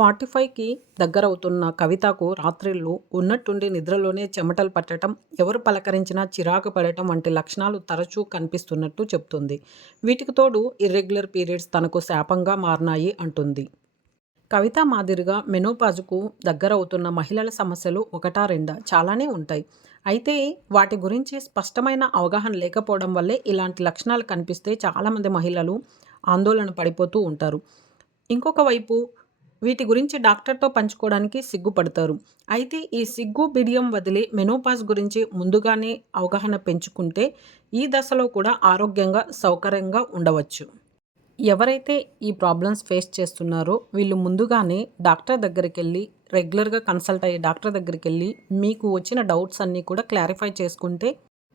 45కి దగ్గరవుతున్న కవితకు రాత్రిళ్ళు ఉన్నట్టుండి నిద్రలోనే చెమటలు పట్టడం, ఎవరు పలకరించినా చిరాకు పడటం వంటి లక్షణాలు తరచూ కనిపిస్తున్నట్టు చెబుతుంది. వీటికి తోడు ఇర్రెగ్యులర్ పీరియడ్స్ తనకు శాపంగా మారినాయి అంటుంది. కవిత మాదిరిగా మెనోపాజ్కు దగ్గరవుతున్న మహిళల సమస్యలు ఒకటా రెండా చాలానే ఉంటాయి. అయితే వాటి గురించి స్పష్టమైన అవగాహన లేకపోవడం వల్లే ఇలాంటి లక్షణాలు కనిపిస్తే చాలామంది మహిళలు ఆందోళన పడిపోతూ ఉంటారు. ఇంకొక వైపు వీటి గురించి డాక్టర్తో పంచుకోవడానికి సిగ్గుపడతారు. అయితే ఈ సిగ్గు బిడియం వదిలి మెనోపాజ్ గురించి ముందుగానే అవగాహన పెంచుకుంటే ఈ దశలో కూడా ఆరోగ్యంగా సౌకర్యంగా ఉండవచ్చు. ఎవరైతే ఈ ప్రాబ్లమ్స్ ఫేస్ చేస్తున్నారో వీళ్ళు ముందుగానే డాక్టర్ దగ్గరికెళ్ళి రెగ్యులర్గా కన్సల్ట్ అయ్యే డాక్టర్ దగ్గరికెళ్ళి మీకు వచ్చిన డౌట్స్ అన్నీ కూడా క్లారిఫై చేసుకుంటే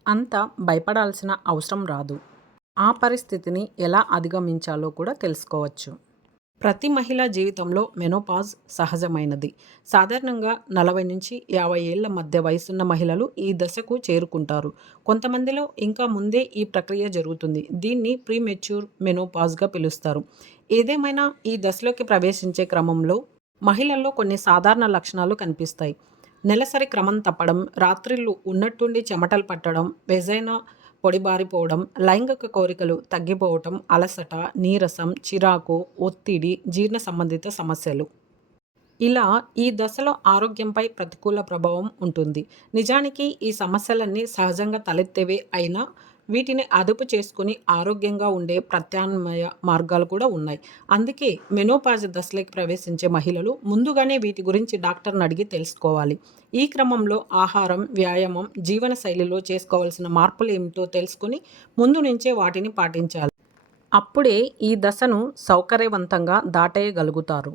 అంత భయపడాల్సిన అవసరం రాదు. ఆ పరిస్థితిని ఎలా అధిగమించాలో కూడా తెలుసుకోవచ్చు. ప్రతి మహిళ జీవితంలో మెనోపాజ్ సహజమైనది. సాధారణంగా 40-50 ఏళ్ల మధ్య వయసున్న మహిళలు ఈ దశకు చేరుకుంటారు. కొంతమందిలో ఇంకా ముందే ఈ ప్రక్రియ జరుగుతుంది. దీన్ని ప్రీమెచ్యూర్ మెనోపాజ్గా పిలుస్తారు. ఏదేమైనా ఈ దశలోకి ప్రవేశించే క్రమంలో మహిళల్లో కొన్ని సాధారణ లక్షణాలు కనిపిస్తాయి. నెలసరి క్రమం తప్పడం, రాత్రిళ్ళు ఉన్నట్టుండి చెమటలు పట్టడం, వెజైనా పొడిబారిపోవడం, లైంగిక కోరికలు తగ్గిపోవటం, అలసట, నీరసం, చిరాకు, ఒత్తిడి, జీర్ణ సంబంధిత సమస్యలు. ఇలా ఈ దశలో ఆరోగ్యంపై ప్రతికూల ప్రభావం ఉంటుంది. నిజానికి ఈ సమస్యలన్నీ సహజంగా తలెత్తేవే అయినా వీటిని అదుపు చేసుకుని ఆరోగ్యంగా ఉండే ప్రత్యామ్నాయ మార్గాలు కూడా ఉన్నాయి. అందుకే మెనోపాజ్ దశలోకి ప్రవేశించే మహిళలు ముందుగానే వీటి గురించి డాక్టర్ని అడిగి తెలుసుకోవాలి. ఈ క్రమంలో ఆహారం, వ్యాయామం, జీవన శైలిలో చేసుకోవాల్సిన మార్పులు ఏమిటో తెలుసుకుని ముందు నుంచే వాటిని పాటించాలి. అప్పుడే ఈ దశను సౌకర్యవంతంగా దాటేయగలుగుతారు.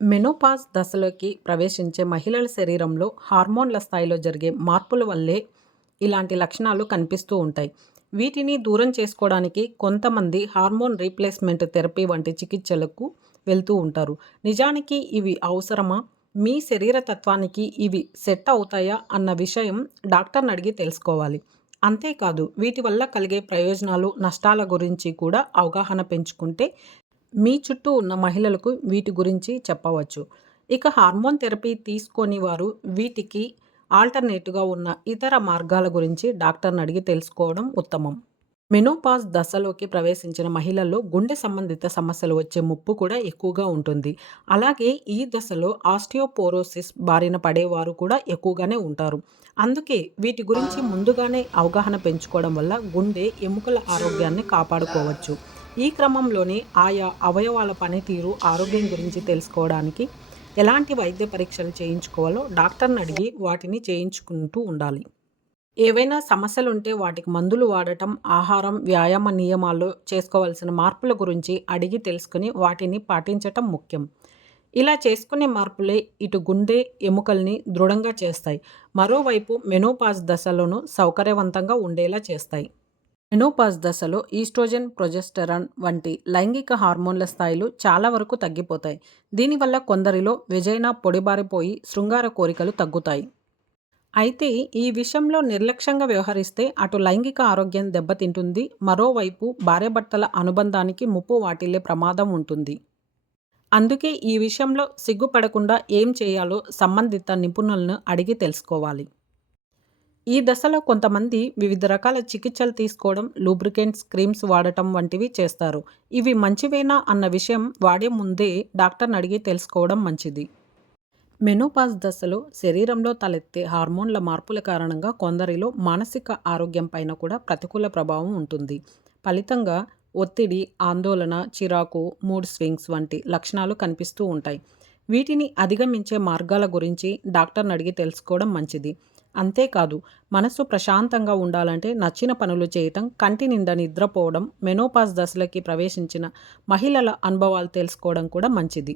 మెనోపాజ్ దశలోకి ప్రవేశించే మహిళల శరీరంలో హార్మోన్ల స్థాయిలో జరిగే మార్పుల వల్లే ఇలాంటి లక్షణాలు కనిపిస్తూ ఉంటాయి. వీటిని దూరం చేసుకోవడానికి కొంతమంది హార్మోన్ రీప్లేస్మెంట్ థెరపీ వంటి చికిత్సలకు వెళ్తూ ఉంటారు. నిజానికి ఇవి అవసరమా? మీ శరీర తత్వానికి ఇవి సెట్ అవుతాయా అన్న విషయం డాక్టర్ని అడిగి తెలుసుకోవాలి. అంతేకాదు వీటి వల్ల కలిగే ప్రయోజనాలు, నష్టాల గురించి కూడా అవగాహన పెంచుకుంటే మీ చుట్టూ ఉన్న మహిళలకు వీటి గురించి చెప్పవచ్చు. ఇక హార్మోన్ థెరపీ తీసుకొని వారు వీటికి ఆల్టర్నేటివ్గా ఉన్న ఇతర మార్గాల గురించి డాక్టర్ని అడిగి తెలుసుకోవడం ఉత్తమం. మెనోపాజ్ దశలోకి ప్రవేశించిన మహిళల్లో గుండె సంబంధిత సమస్యలు వచ్చే ముప్పు కూడా ఎక్కువగా ఉంటుంది. అలాగే ఈ దశలో ఆస్టియోపోరోసిస్ బారిన పడేవారు కూడా ఎక్కువగానే ఉంటారు. అందుకే వీటి గురించి ముందుగానే అవగాహన పెంచుకోవడం వల్ల గుండె, ఎముకల ఆరోగ్యాన్ని కాపాడుకోవచ్చు. ఈ క్రమంలోనే ఆయా అవయవాల పనితీరు, ఆరోగ్యం గురించి తెలుసుకోవడానికి ఎలాంటి వైద్య పరీక్షలు చేయించుకోవాలో డాక్టర్ని అడిగి వాటిని చేయించుకుంటూ ఉండాలి. ఏవైనా సమస్యలుంటే వాటికి మందులు వాడటం, ఆహారం, వ్యాయామ నియమాల్లో చేసుకోవాల్సిన మార్పుల గురించి అడిగి తెలుసుకుని వాటిని పాటించటం ముఖ్యం. ఇలా చేసుకునే మార్పులే ఇటు గుండె, ఎముకల్ని దృఢంగా చేస్తాయి. మరోవైపు మెనోపాజ్ దశలోనూ సౌకర్యవంతంగా ఉండేలా చేస్తాయి. మెనోపాజ్ దశలో ఈస్ట్రోజన్, ప్రొజెస్టెరాన్ వంటి లైంగిక హార్మోన్ల స్థాయిలు చాలా వరకు తగ్గిపోతాయి. దీనివల్ల కొందరిలో వెజైనా పొడిబారిపోయి శృంగార కోరికలు తగ్గుతాయి. అయితే ఈ విషయంలో నిర్లక్ష్యంగా వ్యవహరిస్తే అటు లైంగిక ఆరోగ్యం దెబ్బతింటుంది, మరోవైపు భార్యాభర్తల అనుబంధానికి ముప్పు వాటిల్లే ప్రమాదం ఉంటుంది. అందుకే ఈ విషయంలో సిగ్గుపడకుండా ఏం చేయాలో సంబంధిత నిపుణులను అడిగి తెలుసుకోవాలి. ఈ దశలో కొంతమంది వివిధ రకాల చికిత్సలు తీసుకోవడం, లూబ్రికెంట్స్, క్రీమ్స్ వాడటం వంటివి చేస్తారు. ఇవి మంచివేనా అన్న విషయం వాడే ముందే డాక్టర్ని అడిగి తెలుసుకోవడం మంచిది. మెనోపాజ్ దశలో శరీరంలో తలెత్తే హార్మోన్ల మార్పుల కారణంగా కొందరిలో మానసిక ఆరోగ్యం పైన కూడా ప్రతికూల ప్రభావం ఉంటుంది. ఫలితంగా ఒత్తిడి, ఆందోళన, చిరాకు, మూడ్ స్వింగ్స్ వంటి లక్షణాలు కనిపిస్తూ ఉంటాయి. వీటిని అధిగమించే మార్గాల గురించి డాక్టర్ని అడిగి తెలుసుకోవడం మంచిది. అంతేకాదు మనసు ప్రశాంతంగా ఉండాలంటే నచ్చిన పనులు చేయటం, కంటి నిండా నిద్రపోవడం, మెనోపాజ్ దశలోకి ప్రవేశించిన మహిళల అనుభవాలు తెలుసుకోవడం కూడా మంచిది.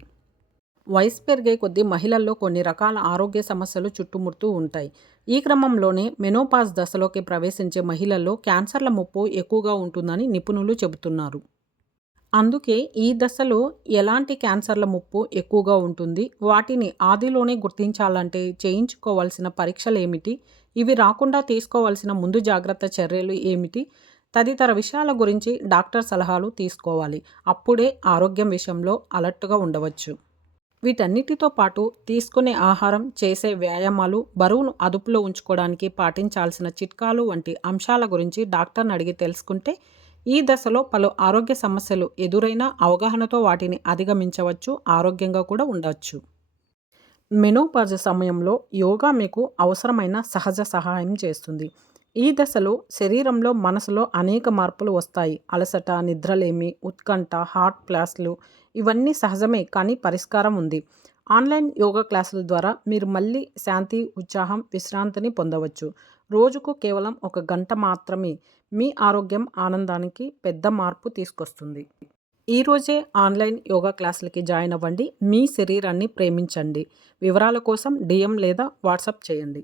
వయసు పెరిగే కొద్దీ మహిళల్లో కొన్ని రకాల ఆరోగ్య సమస్యలు చుట్టుముడుతూ ఉంటాయి. ఈ క్రమంలోనే మెనోపాజ్ దశలోకి ప్రవేశించే మహిళల్లో క్యాన్సర్ల ముప్పు ఎక్కువగా ఉంటుందని నిపుణులు చెబుతున్నారు. అందుకే ఈ దశలో ఎలాంటి క్యాన్సర్ల ముప్పు ఎక్కువగా ఉంటుంది, వాటిని ఆదిలోనే గుర్తించాలంటే చేయించుకోవాల్సిన పరీక్షలు ఏమిటి, ఇవి రాకుండా తీసుకోవాల్సిన ముందు జాగ్రత్త చర్యలు ఏమిటి తదితర విషయాల గురించి డాక్టర్ సలహాలు తీసుకోవాలి. అప్పుడే ఆరోగ్యం విషయంలో అలర్ట్గా ఉండవచ్చు. వీటన్నిటితో పాటు తీసుకునే ఆహారం, చేసే వ్యాయామాలు, బరువును అదుపులో ఉంచుకోవడానికి పాటించాల్సిన చిట్కాలు వంటి అంశాల గురించి డాక్టర్ని అడిగి తెలుసుకుంటే ఈ దశలో పలు ఆరోగ్య సమస్యలు ఎదురైనా అవగాహనతో వాటిని అధిగమించవచ్చు, ఆరోగ్యంగా కూడా ఉండవచ్చు. మెనోపాజ్ సమయంలో యోగా మీకు అవసరమైన సహజ సహాయం చేస్తుంది. ఈ దశలో శరీరంలో, మనసులో అనేక మార్పులు వస్తాయి. అలసట, నిద్రలేమి, ఉత్కంఠ, హార్ట్ ఫ్లాష్లు ఇవన్నీ సహజమే, కానీ పరిష్కారం ఉంది. ఆన్లైన్ యోగా క్లాసుల ద్వారా మీరు మళ్ళీ శాంతి, ఉత్సాహం, విశ్రాంతిని పొందవచ్చు. రోజుకు కేవలం 1 గంట మాత్రమే మీ ఆరోగ్యం, ఆనందానికి పెద్ద మార్పు తీసుకొస్తుంది. ఈరోజే ఆన్లైన్ యోగా క్లాసులకి జాయిన్ అవ్వండి. మీ శరీరాన్ని ప్రేమించండి. వివరాల కోసం DM లేదా వాట్సాప్ చేయండి.